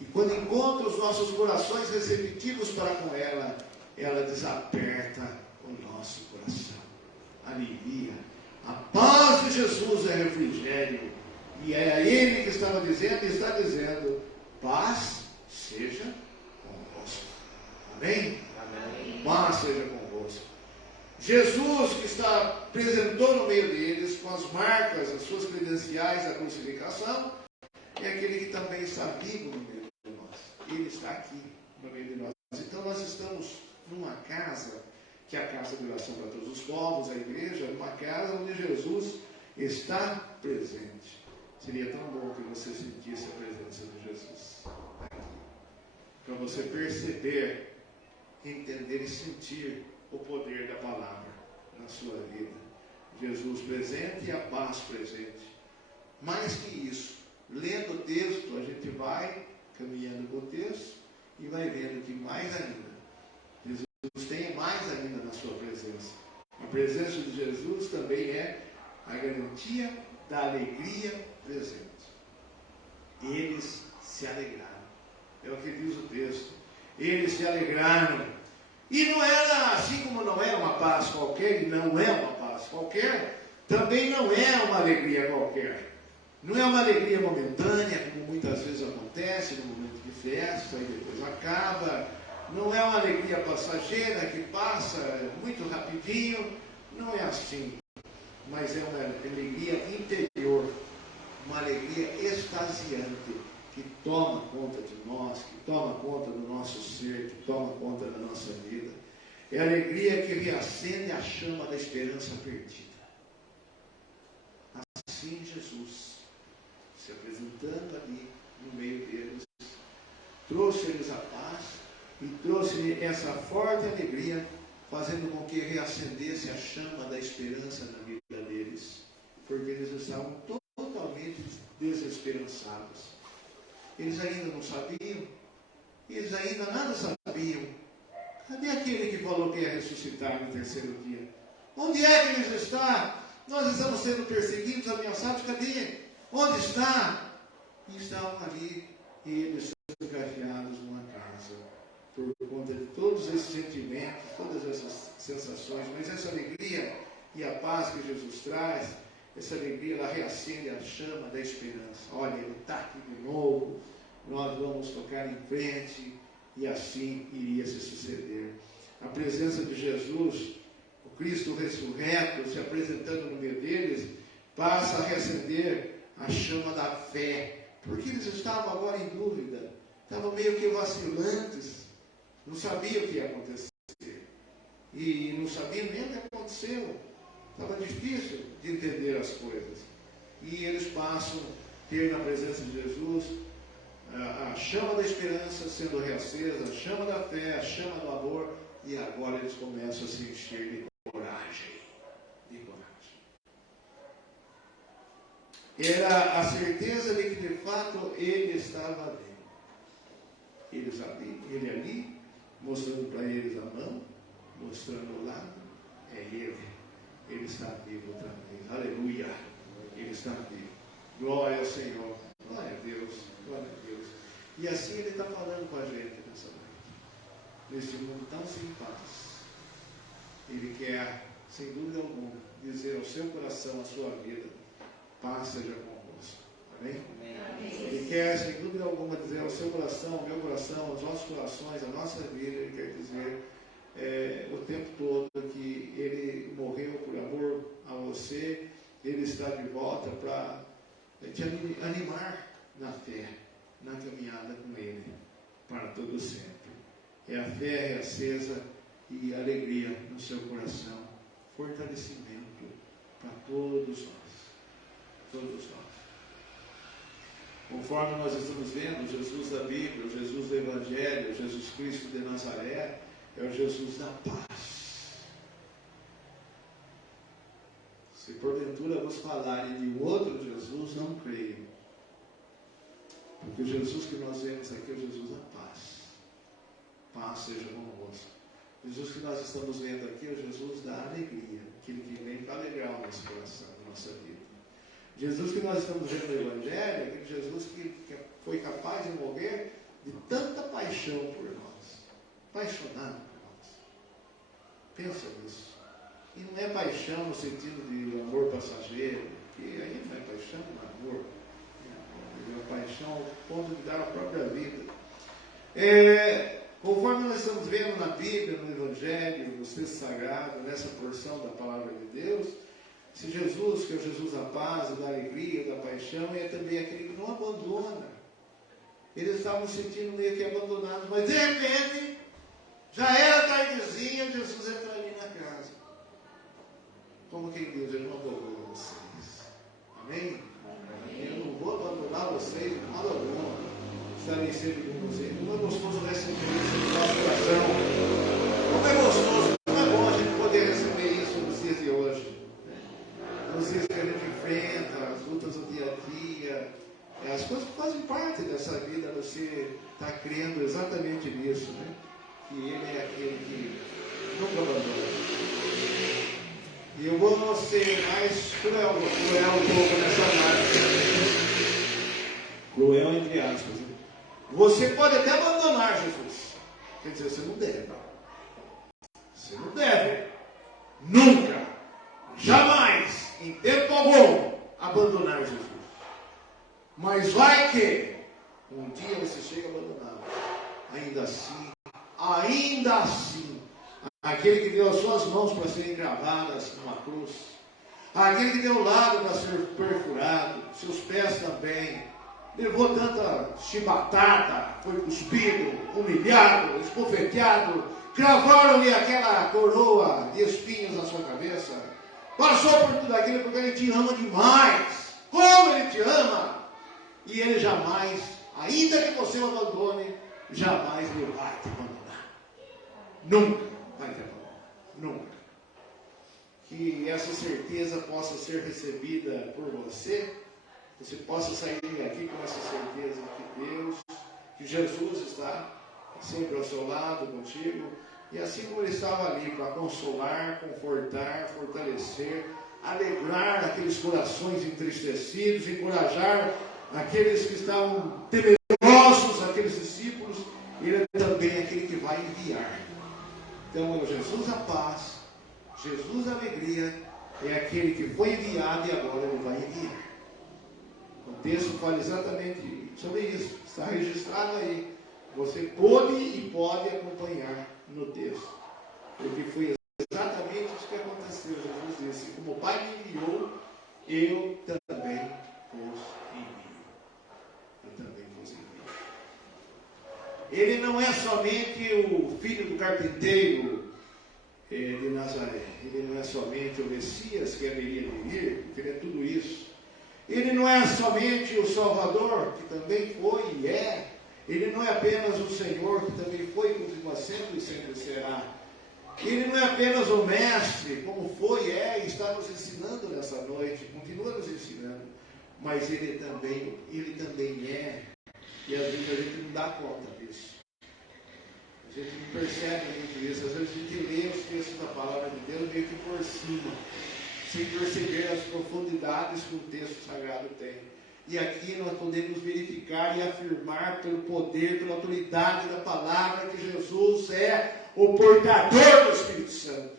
E quando encontra os nossos corações receptivos para com ela, ela desaperta o nosso coração. Alivia. A paz de Jesus é refrigério. E é a Ele que estava dizendo e está dizendo: paz seja convosco. Amém? Amém. Paz seja convosco. Jesus, que está apresentou no meio deles, com as marcas, as suas credenciais da crucificação, é aquele que também está vivo no meio de nós. Ele está aqui no meio de nós. Então nós estamos numa casa, que é a casa de oração para todos os povos, a igreja, numa casa onde Jesus está presente. Seria tão bom que você sentisse a presença de Jesus aqui. Para você perceber, entender e sentir o poder da palavra na sua vida. Jesus presente e a paz presente. Mais que isso, lendo o texto, a gente vai caminhando com o texto e vai vendo que mais ainda, Jesus tem mais ainda na sua presença. A presença de Jesus também é a garantia da alegria presente. Eles se alegraram. É o que diz o texto. Eles se alegraram. E não era, assim como não é uma paz qualquer, e não é uma paz qualquer, também não é uma alegria qualquer. Não é uma alegria momentânea, como muitas vezes acontece no momento de festa e depois acaba. Não é uma alegria passageira que passa muito rapidinho. Não é assim. Mas é uma alegria interior, uma alegria extasiante, que toma conta de nós, que toma conta do nosso ser, que toma conta da nossa vida. É a alegria que reacende a chama da esperança perdida. Assim Jesus, se apresentando ali no meio deles, trouxe-lhes a paz e trouxe essa forte alegria, fazendo com que reacendesse a chama da esperança na vida deles, porque eles estavam totalmente desesperançados. Eles ainda não sabiam, eles ainda nada sabiam. Cadê aquele que falou que ia ressuscitar no terceiro dia? Onde é que eles estão? Nós estamos sendo perseguidos, ameaçados, cadê? Onde está? E estavam ali, e eles encaixados numa casa, por conta de todos esses sentimentos, todas essas sensações, mas essa alegria e a paz que Jesus traz, essa alegria, ela reacende a chama da esperança. Olha, Ele está aqui de novo, nós vamos tocar em frente, e assim iria se suceder. A presença de Jesus, o Cristo ressurreto, se apresentando no meio deles, passa a reacender a chama da fé, porque eles estavam agora em dúvida, estavam meio que vacilantes, não sabiam o que ia acontecer, e não sabiam nem o que aconteceu. Estava difícil de entender as coisas. E eles passam a ter na presença de Jesus a chama da esperança sendo reacesa, a chama da fé, a chama do amor, e agora eles começam a se encher de coragem. De coragem. Era a certeza de que de fato Ele estava ali. Ele ali, mostrando para eles a mão, mostrando o lado, é Ele. Ele está vivo também. Aleluia. Ele está vivo. Glória ao Senhor. Glória a Deus. Glória a Deus. E assim Ele está falando com a gente nessa noite. Neste mundo tão sem paz. Ele quer, sem dúvida alguma, dizer ao seu coração, à sua vida, paz seja convosco. Amém? Amém. Ele quer, sem dúvida alguma, dizer ao seu coração, ao meu coração, aos nossos corações, à nossa vida. Ele quer dizer o tempo todo que Ele morreu por amor a você. Ele está de volta para te animar na fé, na caminhada com Ele, para todo sempre. É a fé reacesa e alegria no seu coração, fortalecimento para todos nós. Todos nós. Conforme nós estamos vendo, Jesus da Bíblia, o Jesus do Evangelho, Jesus Cristo de Nazaré, é o Jesus da paz. Se porventura vos falarem de outro Jesus, não creiam. Porque o Jesus que nós vemos aqui é o Jesus da paz. Paz seja convosco. O Jesus que nós estamos vendo aqui é o Jesus da alegria, aquele que vem para alegrar o nosso coração, a nossa vida. Jesus que nós estamos vendo no Evangelho é aquele Jesus que foi capaz de morrer de tanta paixão por nós. Apaixonado por nós. Pensa nisso. E não é paixão no sentido de amor passageiro, que aí não é paixão, não é amor. É paixão ao ponto de dar a própria vida. Conforme nós estamos vendo na Bíblia, no Evangelho, no texto sagrado, nessa porção da palavra de Deus, esse Jesus, que é o Jesus da paz, da alegria, da paixão, é também aquele que não abandona. Eles estavam se sentindo meio que abandonados, mas de repente, já era tardezinha, Jesus entra ali na casa. Como quem diz, eu não abandono vocês. Amém? Eu não vou abandonar vocês, não abandono. Estarei sempre com vocês. Como é gostoso receber isso no nosso coração. Como é gostoso, como é bom a gente poder receber isso nos dias de hoje. Nos dias que a gente enfrenta, as lutas do dia a dia, as coisas que fazem parte dessa vida, você está crendo exatamente nisso, né? Que Ele é aquele que nunca abandona. E eu vou ser mais cruel um pouco nessa análise. Cruel entre aspas. Né? Você pode até abandonar Jesus. Quer dizer, você não deve. Você não deve. Nunca. Jamais, em tempo algum, abandonar Jesus. Mas vai que um dia você chega a abandoná-lo. Ainda assim, aquele que deu as suas mãos para serem gravadas numa cruz, aquele que deu o lado para ser perfurado, seus pés também, levou tanta chibatada, foi cuspido, humilhado, esbofeteado, cravaram-lhe aquela coroa de espinhos na sua cabeça, passou por tudo aquilo porque Ele te ama demais. Como Ele te ama! E Ele jamais, ainda que você o abandone, jamais Ele vai te abandonar. Nunca vai te abandonar. Nunca. Que essa certeza possa ser recebida por você. Você possa sair aqui com essa certeza que Deus, que Jesus está sempre ao seu lado, contigo. E assim como Ele estava ali para consolar, confortar, fortalecer, alegrar aqueles corações entristecidos, encorajar aqueles que estavam temerosos, aqueles discípulos, Ele é também aquele que vai enviar. Então, é o Jesus da paz, Jesus da alegria, é aquele que foi enviado e agora Ele vai enviar. O texto fala exatamente sobre isso, está registrado aí. Você pode e pode acompanhar no texto, porque foi exatamente isso que aconteceu. Jesus disse: como o Pai me enviou, eu também os envio. Eu também vos envio. Ele não é somente o filho do carpinteiro de Nazaré. Ele não é somente o Messias que haveria de vir, porque ele é tudo isso. Ele não é somente o Salvador, que também foi e é. Ele não é apenas o Senhor, que também foi, continua sendo e sempre será. Ele não é apenas o Mestre, como foi, é e está nos ensinando nessa noite, continua nos ensinando. Mas Ele também é. E às vezes a gente não dá conta disso. A gente não percebe muito isso. Às vezes a gente lê os textos da palavra de Deus meio que por cima, sem perceber as profundidades que o texto sagrado tem. E aqui nós podemos verificar e afirmar pelo poder, pela autoridade da palavra, que Jesus é o portador do Espírito Santo.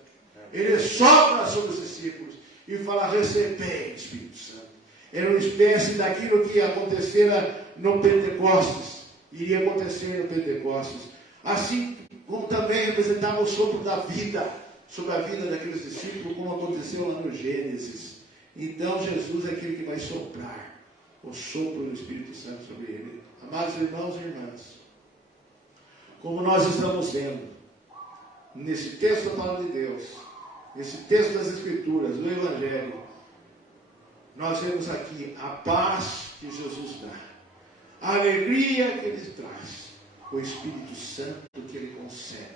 Ele sopra sobre os discípulos e fala: recebei o Espírito Santo. Era uma espécie daquilo que acontecera no Pentecostes, iria acontecer no Pentecostes. Assim como também representava o sopro da vida sobre a vida daqueles discípulos, como aconteceu lá no Gênesis. Então Jesus é aquele que vai soprar o sopro do Espírito Santo sobre ele. Amados irmãos e irmãs, como nós estamos vendo nesse texto da palavra de Deus, nesse texto das Escrituras, do Evangelho, nós vemos aqui a paz que Jesus dá, a alegria que Ele traz, o Espírito Santo que Ele concede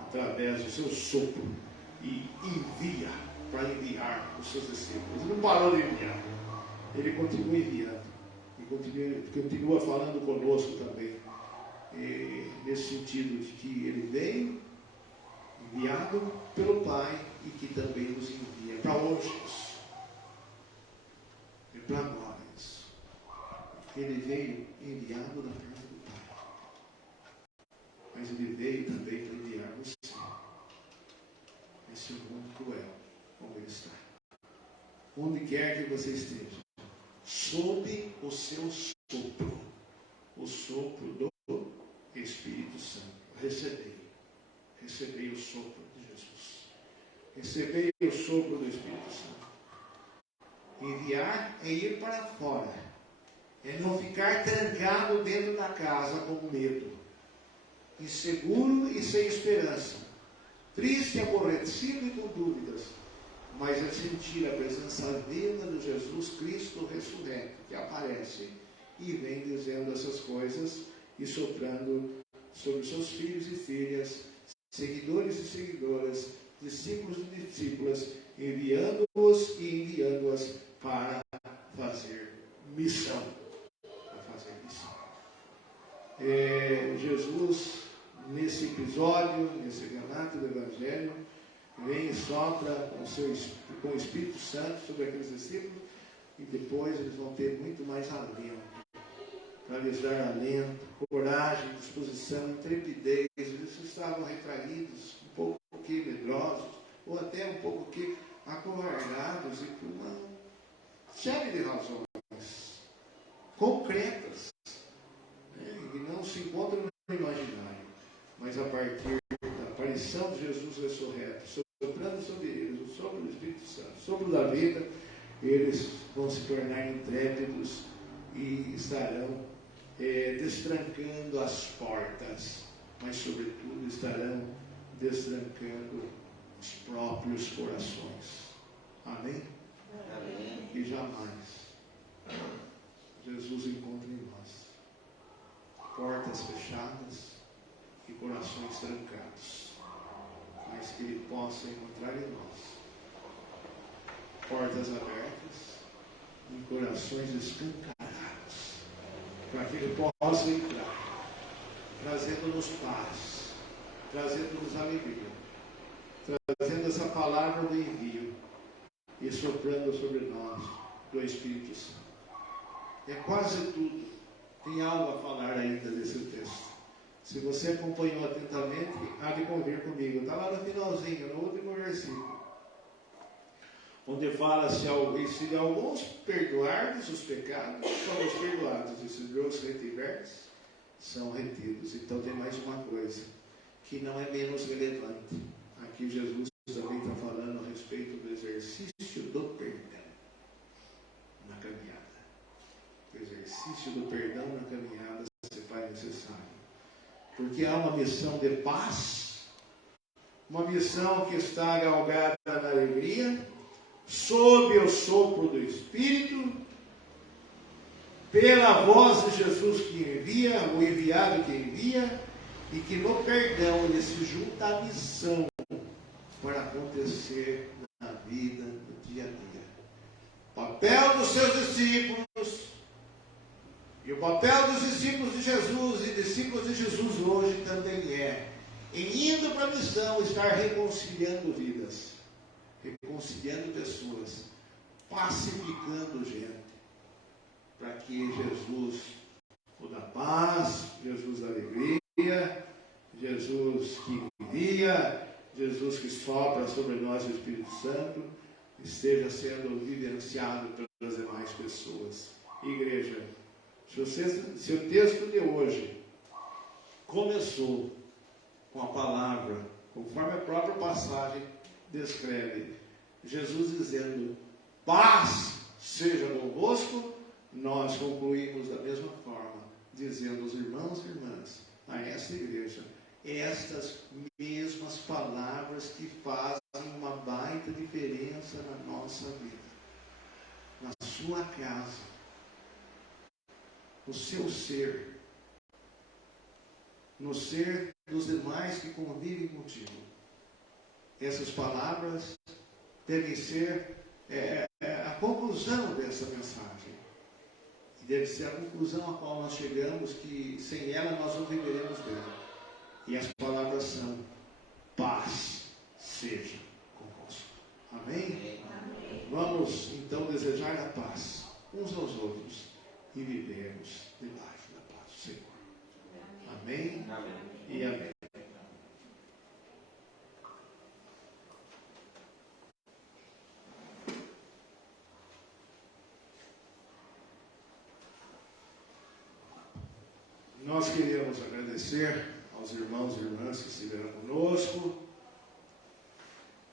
através do seu sopro e envia para enviar os seus discípulos. Ele não parou de enviar, Ele continua enviando. E continua falando conosco também, nesse sentido de que Ele veio, enviado pelo Pai, e que também nos envia. Para hoje isso. É para nós. Ele veio enviado da parte do Pai. Mas Ele veio também para enviar você. Esse mundo cruel, como ele está. Onde quer que você esteja, sob o seu sopro, o sopro do Espírito Santo. Recebei o sopro de Jesus. Recebei o sopro do Espírito Santo. Enviar é ir para fora. É não ficar trancado dentro da casa com medo. Inseguro e sem esperança. Triste, aborrecido e com dúvidas. Mas é sentir a presença viva de Jesus Cristo ressurreto, que aparece e vem dizendo essas coisas e soprando sobre seus filhos e filhas, seguidores e seguidoras, discípulos e discípulas, enviando-os e enviando-as para fazer missão. Para fazer missão. Jesus, nesse episódio, nesse relato do Evangelho, vem e sopra com o Espírito Santo sobre aqueles discípulos, e depois eles vão ter muito mais alento, para lhes dar alento, coragem, disposição, intrepidez. Eles estavam retraídos, um pouco medrosos, ou até um pouco acovardados, e por uma série de razões concretas, que não se encontram no imaginário, mas a partir da aparição de Jesus ressurreto, soprando sobre eles o sopro do Espírito Santo, o sopro da vida, eles vão se tornar intrépidos e estarão destrancando as portas, mas sobretudo estarão destrancando os próprios corações. Amém? Amém. Que jamais Jesus encontre em nós portas fechadas e corações trancados, mas que Ele possa encontrar em nós portas abertas e corações escancarados, para que Ele possa entrar, trazendo-nos paz, trazendo-nos alegria, trazendo essa palavra do envio e soprando sobre nós do Espírito Santo. É quase tudo. Tem algo a falar ainda desse texto. Se você acompanhou atentamente, há de convir comigo. Está lá no finalzinho, no último versículo, onde fala se alguns perdoardes os pecados, são os perdoados, e se os retiverdes, são retidos. Então tem mais uma coisa, que não é menos relevante. Aqui Jesus também está falando a respeito do exercício do perdão na caminhada. O exercício do perdão na caminhada se faz necessário. Porque há uma missão de paz, uma missão que está galgada na alegria, sob o sopro do Espírito, pela voz de Jesus que envia, o enviado que envia, e que no perdão ele se junta à missão para acontecer na vida, no dia a dia. O papel dos seus discípulos, e o papel dos discípulos de Jesus e discípulos de Jesus hoje também é, em indo para a missão, estar reconciliando vidas, reconciliando pessoas, pacificando gente, para que Jesus, o da paz, Jesus da alegria, Jesus que envia, Jesus que sopra sobre nós o Espírito Santo, esteja sendo vivenciado pelas demais pessoas. Igreja, se o texto de hoje começou com a palavra, conforme a própria passagem descreve, Jesus dizendo, paz seja convosco, nós concluímos da mesma forma, dizendo aos irmãos e irmãs, a esta igreja, estas mesmas palavras que fazem uma baita diferença na nossa vida, na sua casa, no seu ser, no ser dos demais que convivem contigo. Essas palavras devem ser a conclusão dessa mensagem. E deve ser a conclusão a qual nós chegamos, que sem ela nós não viveremos dela. E as palavras são: paz seja convosco. Amém? Amém. Vamos então desejar a paz uns aos outros e vivermos debaixo da paz do Senhor. Amém? Amém. E amém. Nós queremos agradecer aos irmãos e irmãs que estiveram conosco.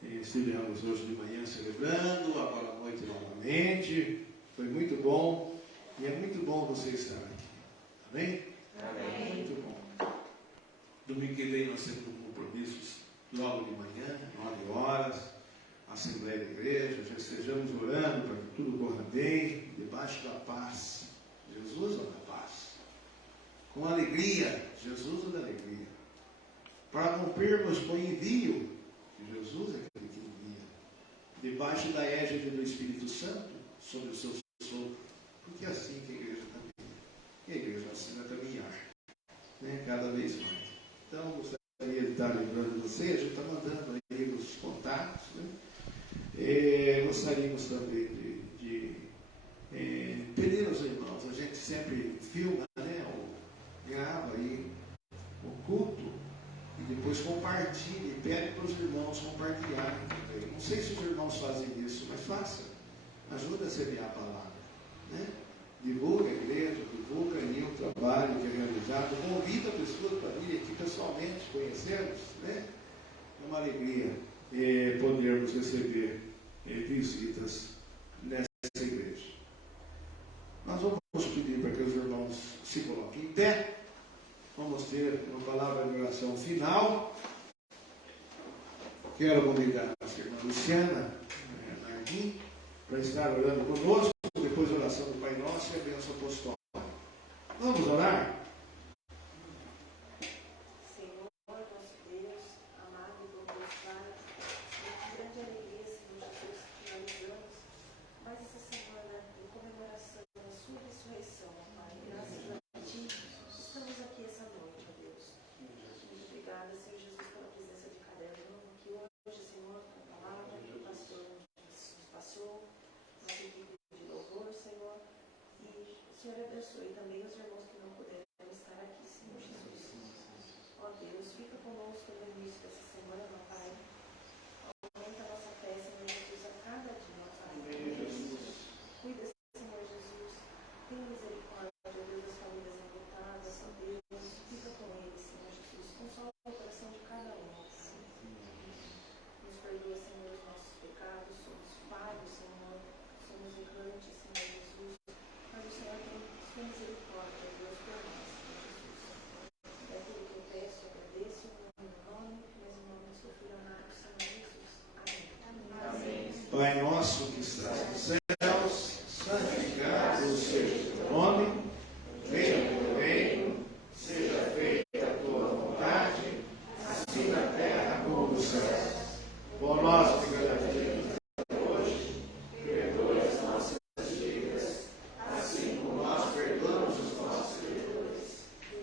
E estivemos hoje de manhã celebrando, agora à noite novamente. Foi muito bom e é muito bom você estar aqui. Amém? Amém. Muito bom. Domingo que vem nós temos compromissos logo de manhã, 9 horas, Assembleia da Igreja. Já estejamos orando para que tudo corra bem, debaixo da paz. Jesus é da paz. Com alegria, Jesus é da alegria. Para cumprirmos com envio, que Jesus é aquele que envia, debaixo da égide do Espírito Santo, sobre o seu sopro, porque é assim que a igreja caminha. E a igreja assim vai caminhar, né, cada vez mais. Então, gostaria de estar lembrando você, a gente está mandando aí os contatos, né? Gostaríamos também de pedir aos irmãos, a gente sempre filma, né, ou grava aí o culto e depois compartilha e pede para os irmãos compartilharem também. Não sei se os irmãos fazem isso, mas faça. Ajuda a semear a palavra, né? Divulga a igreja, divulga aí o trabalho que é realizado, convida pessoas para vir aqui pessoalmente, conhecermos, né? É uma alegria podermos receber visitas nessa igreja. Nós vamos pedir para que os irmãos se coloquem em pé. Vamos ter uma palavra de oração final. Quero convidar a nossa irmã Luciana Nardim para estar orando conosco, depois a oração do Pai Nosso e a bênção apostólica. Vamos orar? Senhor, nosso Deus, amado e bom Deus Pai, com grande alegria, Senhor Jesus, finalizamos mais essa semana em comemoração da sua ressurreição, Pai. Graças a Ti, estamos aqui essa noite, ó Deus. Muito obrigada, Senhor Jesus, pela presença de cada irmão que hoje, Senhor, com a palavra que o pastor nos passou, nossa equipe de louvor, Senhor. E o Senhor abençoe também os irmãos que não puderam estar aqui, Senhor Jesus. Ó Deus, fica conosco no início dessa semana, meu Pai. Aumenta a nossa fé, Senhor Jesus, a cada dia, meu Pai. Cuida, Senhor Jesus. Tenha misericórdia, ó Deus, das famílias enlutadas, ó Deus. Fica com eles, Senhor Jesus. Consola o coração de cada um, ó Pai. Nos perdoa, Senhor, os nossos pecados. Somos falhos, Senhor. Somos errantes, Senhor Jesus. Mas o Senhor tem misericórdia, Deus, por nós, Senhor Jesus. É tudo que eu peço, agradeço, em nome, mas em nome do seu Filho amado, Senhor Jesus. Amém. Pai nosso que estás nos céus, santificado seja o teu nome, venha o teu reino, seja feita a tua vontade, assim na terra como no céu. O nosso de cada dia hoje, perdoa as nossas dívidas, assim como nós perdoamos os nossos devedores.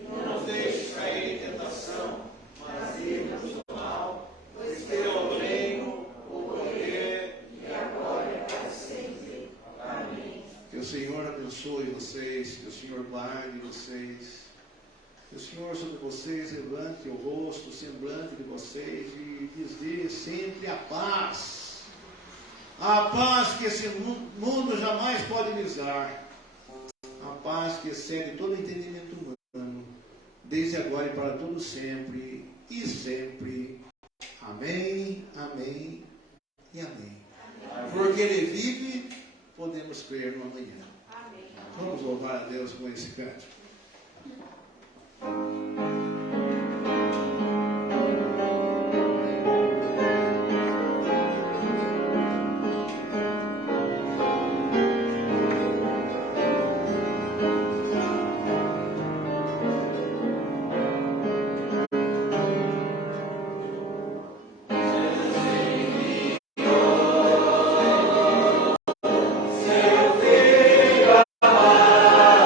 Não nos deixes cair em tentação, mas livra-nos do mal, pois teu é o reino, o poder e a glória para sempre. Amém. Que o Senhor abençoe vocês, que o Senhor guarde vocês, que o Senhor sobre vocês levante o rosto, o semblante de vocês e lhes dê sempre a paz. A paz que esse mundo jamais pode lhes dar. A paz que excede todo entendimento humano, desde agora e para todo sempre e sempre. Amém, amém e amém. Porque Ele vive, podemos crer no amanhã. Vamos louvar a Deus com esse cântico. Seu filho amado.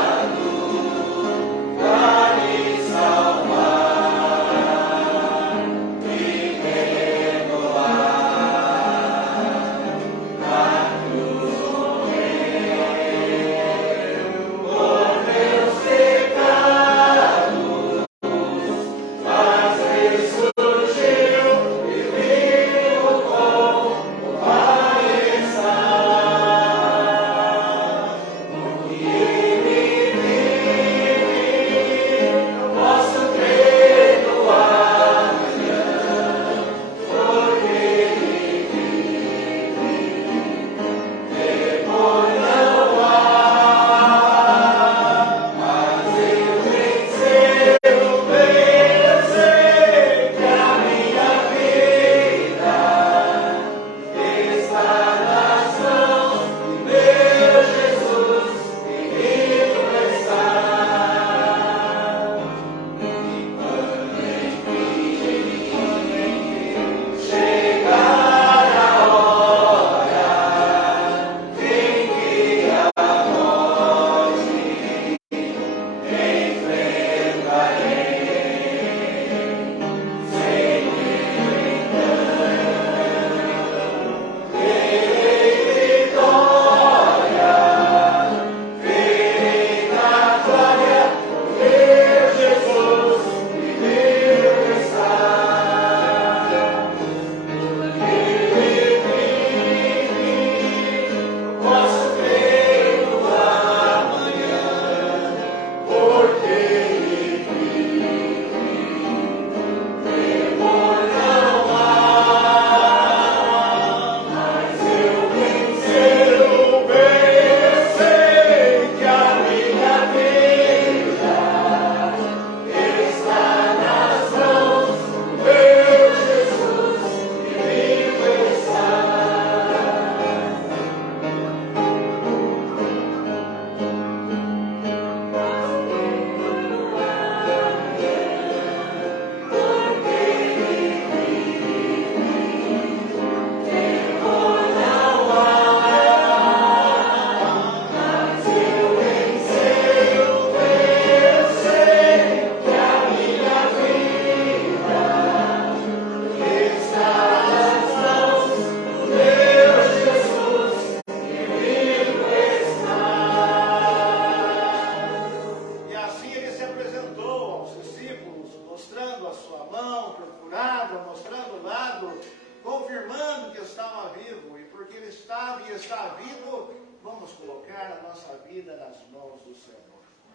vivo, vamos colocar a nossa vida nas mãos do Senhor.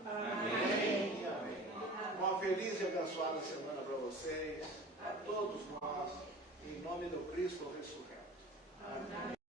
Amém. E amém. Uma feliz e abençoada semana para vocês, a todos nós, em nome do Cristo ressurreto. Amém.